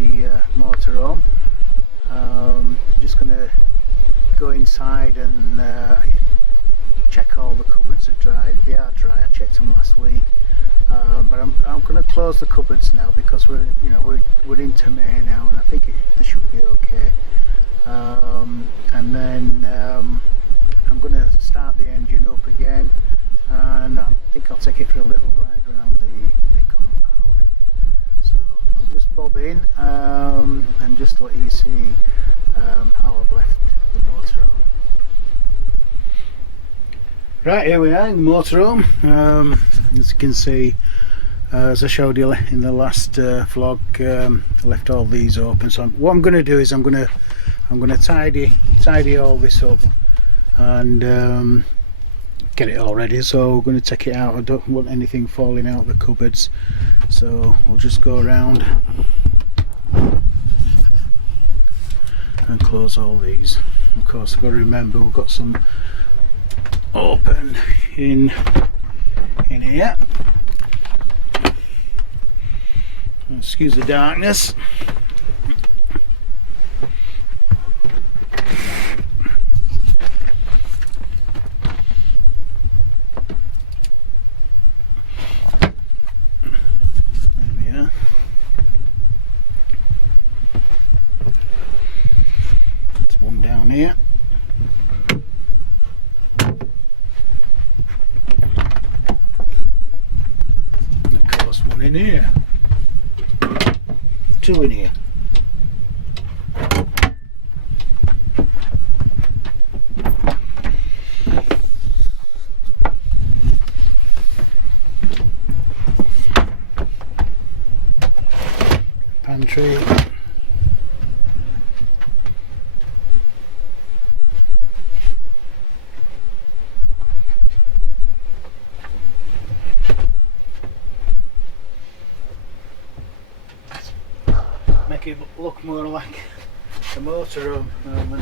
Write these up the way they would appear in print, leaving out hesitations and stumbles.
the motorhome. Just gonna go inside and check all the cupboards are dry. They are dry. I checked them last week, but I'm going to close the cupboards now because we're into May now, and I think they should be okay. And then I'm going to start the engine up again, and I think I'll take it for a little ride around the compound. So I'll just bob in and just let you see how I've left the motorhome. Right, here we are in the motorhome. As you can see, as I showed you in the last vlog, I left all these open. So what I'm going to do is I'm going to tidy all this up and get it all ready. So we're going to take it out. I don't want anything falling out the cupboards, so we'll just go around and close all these. Of course, I've got to remember we've got some open in here. Excuse the darkness. There we are. There's one down here. In here, two in here. Pantry. Make it look more like a motorhome than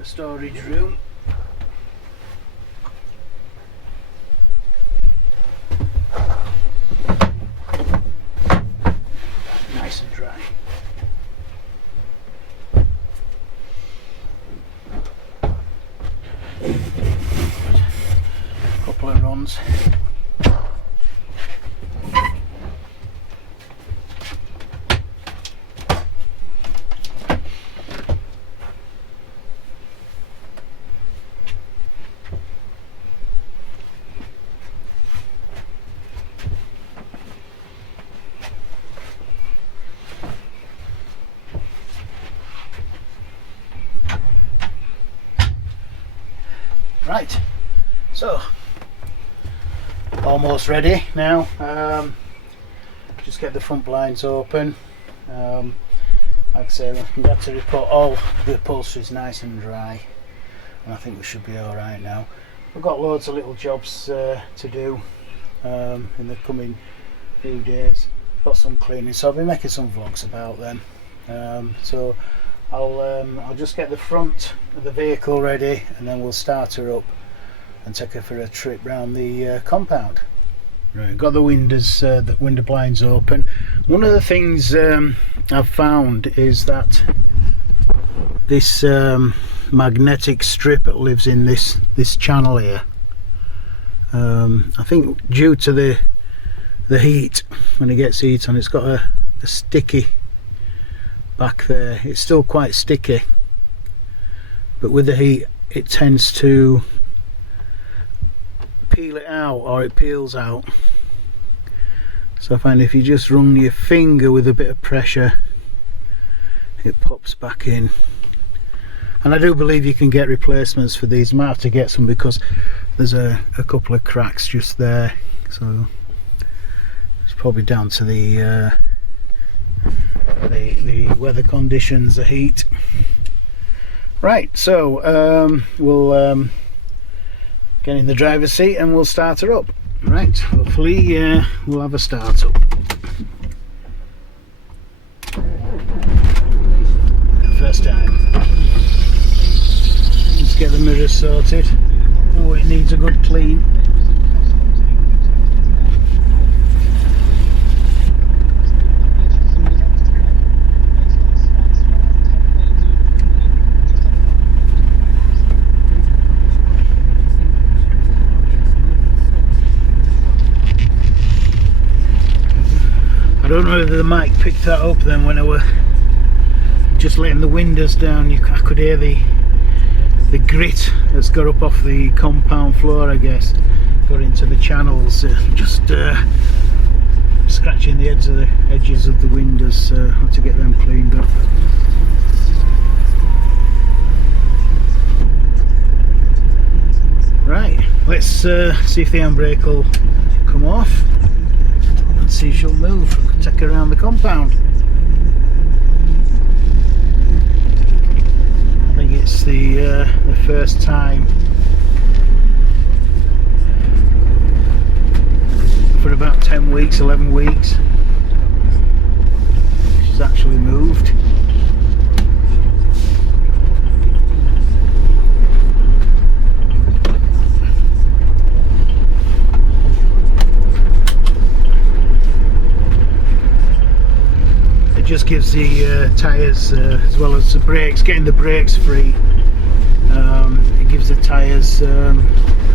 a storage room. Nice and dry. Couple of runs. Right, so almost ready now. Just get the front blinds open. Like I say, we have to report all the upholstery is nice and dry, and I think we should be alright now. We've got loads of little jobs to do in the coming few days. Got some cleaning, so I'll be making some vlogs about them. So I'll just get the front of the vehicle ready, and then we'll start her up and take her for a trip round the compound. Right, got the window blinds open. One of the things I've found is that this magnetic strip that lives in this channel here, I think due to the heat, when it gets heat on, it's got a sticky back there. It's still quite sticky, but with the heat it tends to peel it out, or it peels out. So I find if you just run your finger with a bit of pressure, it pops back in. And I do believe you can get replacements for these. Might have to get some because there's a couple of cracks just there, so it's probably down to the weather conditions, the heat. Right, so we'll get in the driver's seat and we'll start her up. Right, hopefully we'll have a start up. First time. Let's get the mirrors sorted. Oh, it needs a good clean. don't know whether the mic picked that up then when I were just letting the windows down. I could hear the grit that's got up off the compound floor, I guess, got into the channels, just scratching the edges of the windows, so I had to get them cleaned up. Right, let's see if the handbrake will come off and see if she'll move. Take her around the compound. I think it's the first time for about 10 weeks, 11 weeks she's actually moved. Just gives the tyres as well as the brakes, getting the brakes free, it gives the tyres a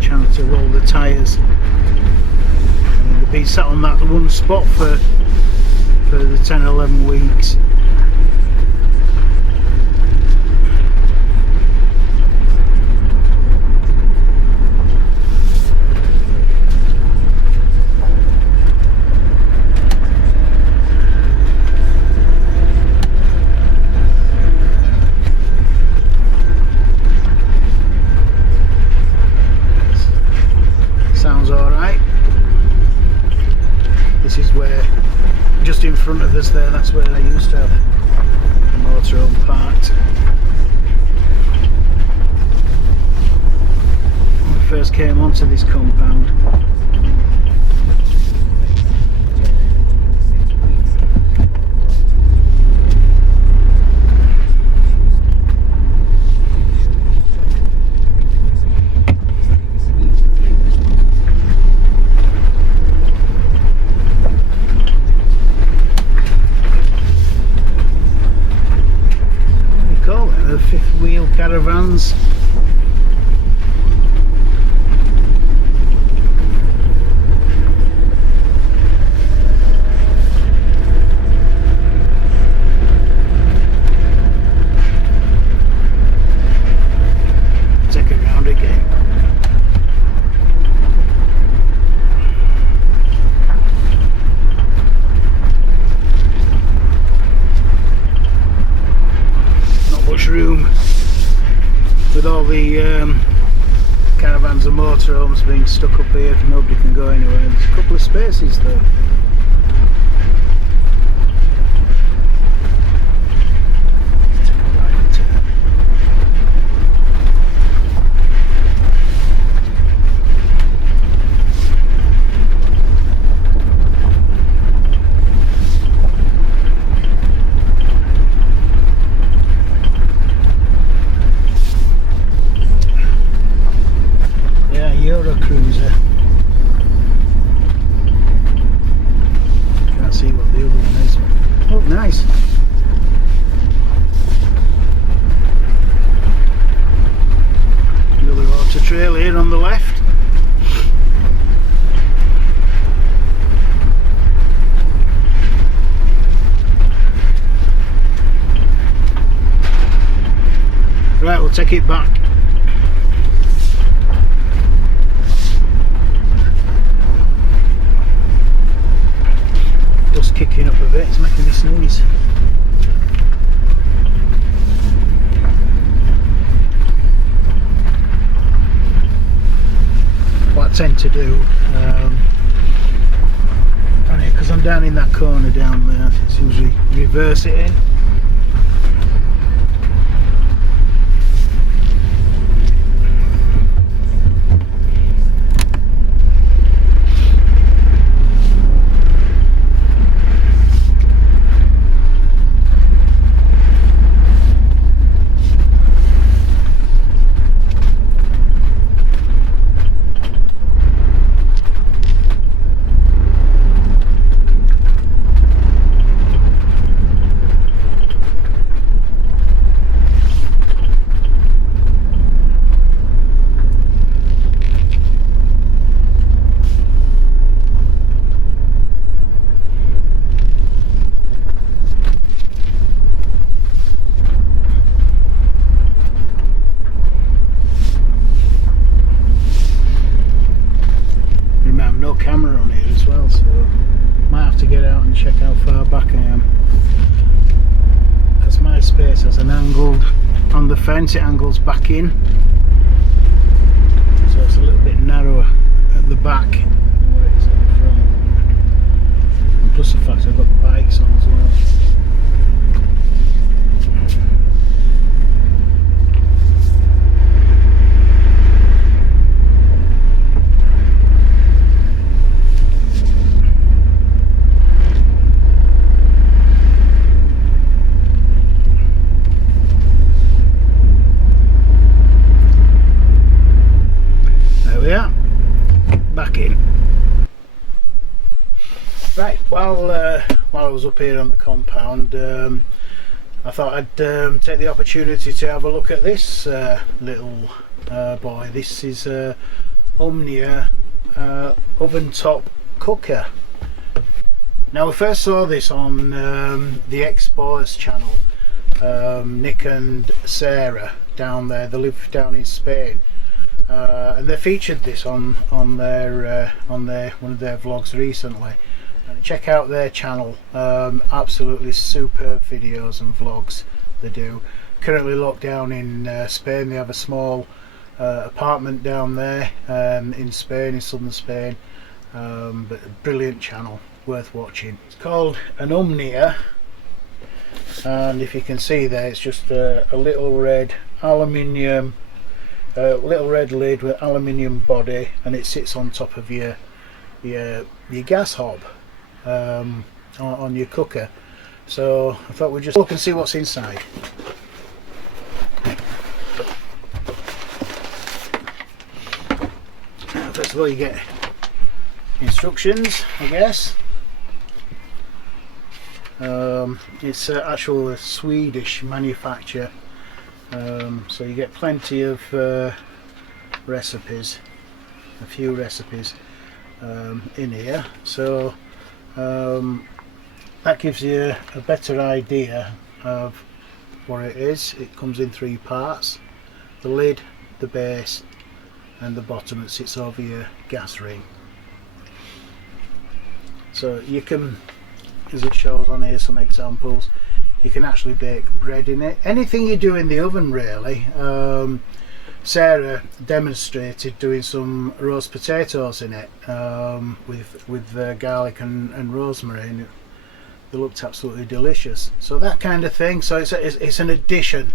chance to roll the tyres. They've been sat on that one spot for the 10 or 11 weeks. This is where, just in front of us there, that's where I used to have the motorhome parked. When I first came onto this compound. Fifth wheel caravans. Take it round again. Room with all the caravans and motorhomes being stuck up here, nobody can go anywhere. There's a couple of spaces though. Cruiser. Can't see what the other one is. Oh, nice. Another auto trail here on the left. Right, we'll take it back. Just kicking up a bit, it's making me sneeze. What I tend to do, because I'm down in that corner down there, it's usually reverse it in. check how far back I am. As my space has an angled on the fence, it angles back in, so it's a little bit narrower at the back than what it is at the front. And plus the fact I've got bikes on as well. Back in. Right, while I was up here on the compound, I thought I'd take the opportunity to have a look at this little boy. This is Omnia oven top cooker. Now, we first saw this on the ExPawers channel. Nick and Sarah down there, they live down in Spain. And they featured this on their one of their vlogs recently. And check out their channel. Absolutely superb videos and vlogs they do. Currently locked down in Spain. They have a small apartment down there in Spain, in southern Spain. But a brilliant channel, worth watching. It's called an Omnia, and if you can see there, it's just a little red aluminium. Little red lid with aluminium body, and it sits on top of your gas hob on your cooker. So I thought we'd just look and see what's inside. First of all, you get instructions, I guess. It's actual Swedish manufacture. So you get plenty of recipes, a few recipes in here, so that gives you a better idea of what it is. It comes in 3 parts: the lid, the base, and the bottom that sits over your gas ring. So you can, as it shows on here, some examples. You can actually bake bread in it. Anything you do in the oven, really. Sarah demonstrated doing some roast potatoes in it with garlic and rosemary, and they looked absolutely delicious. So that kind of thing. So it's an addition,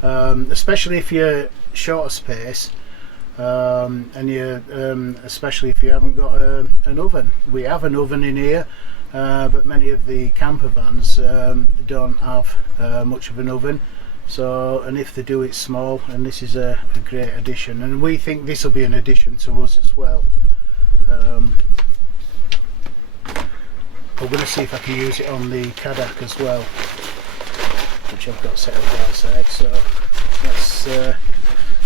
especially if you're short of space, and you especially if you haven't got an oven. We have an oven in here. But many of the camper vans don't have much of an oven, so, and if they do, it's small, and this is a great addition, and we think this will be an addition to us as well. I'm going to see if I can use it on the Caravan as well, which I've got set up outside. So let's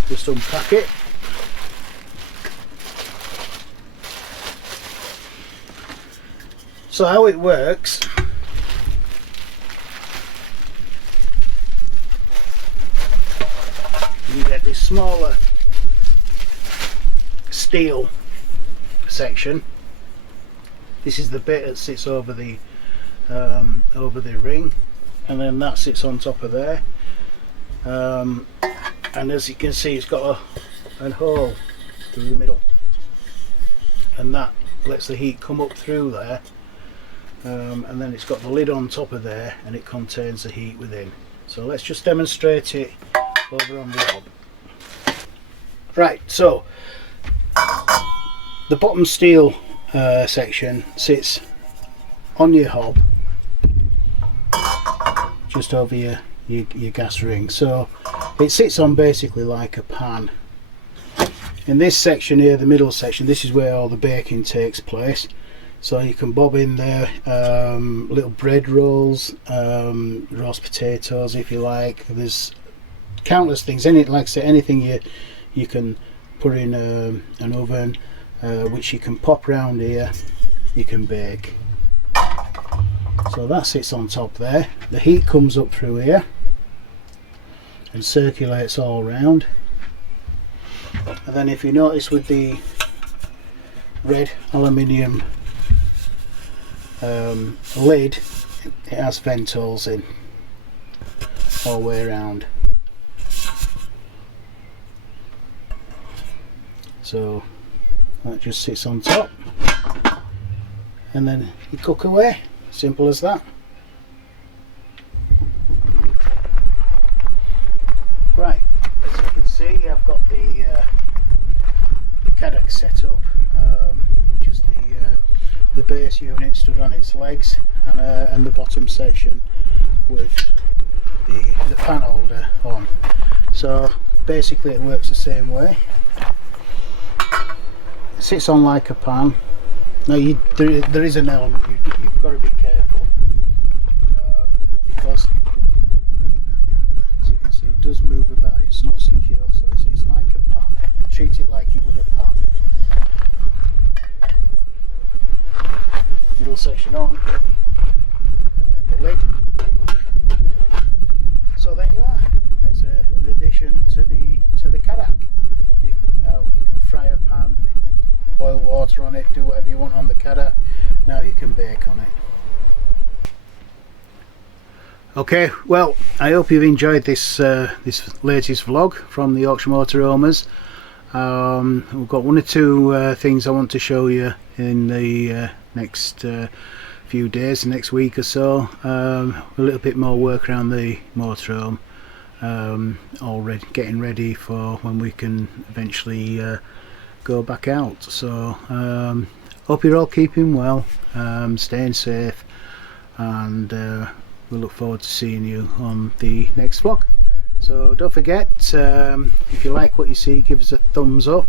just unpack it. So how it works, you get this smaller steel section. This is the bit that sits over the ring, and then that sits on top of there. And as you can see, it's got a hole through the middle, and that lets the heat come up through there. And then it's got the lid on top of there, and it contains the heat within. So let's just demonstrate it over on the hob. Right, so the bottom steel section sits on your hob, just over your gas ring. So it sits on basically like a pan. In this section here, the middle section, this is where all the baking takes place. So you can bob in there little bread rolls, roast potatoes if you like. There's countless things in it. Like I say, anything you can put in an oven, which you can pop round here, you can bake. So that sits on top there. The heat comes up through here and circulates all round. And then if you notice with the red aluminium lid, it has vent holes in all the way around. So that just sits on top, and then you cook away. Simple as that. Right, as you can see, I've got the Caravan set up, just the base unit stood on its legs, and the bottom section with the pan holder on. So basically it works the same way. It sits on like a pan. Now there is an element you've got to be careful, because as you can see it does move about, it's not secure, so it's like a pan. Treat it like you would a pan. Middle section on, and then the lid. So there you are. There's an addition to the Caravan. Now you can fry a pan, boil water on it, do whatever you want on the Caravan. Now you can bake on it. Okay, well, I hope you've enjoyed this this latest vlog from the Yorkshire Motoroamers. We've got one or two things I want to show you in the next few days, next week or so. A little bit more work around the motorhome, already getting ready for when we can eventually go back out. So hope you're all keeping well, staying safe, and we look forward to seeing you on the next vlog. So don't forget, if you like what you see, give us a thumbs up,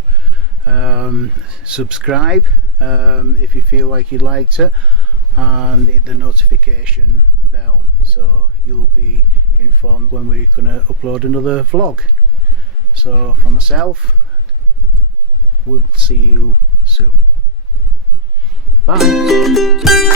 subscribe if you feel like you'd like to, and hit the notification bell so you'll be informed when we're going to upload another vlog. So from myself, we'll see you soon. Bye.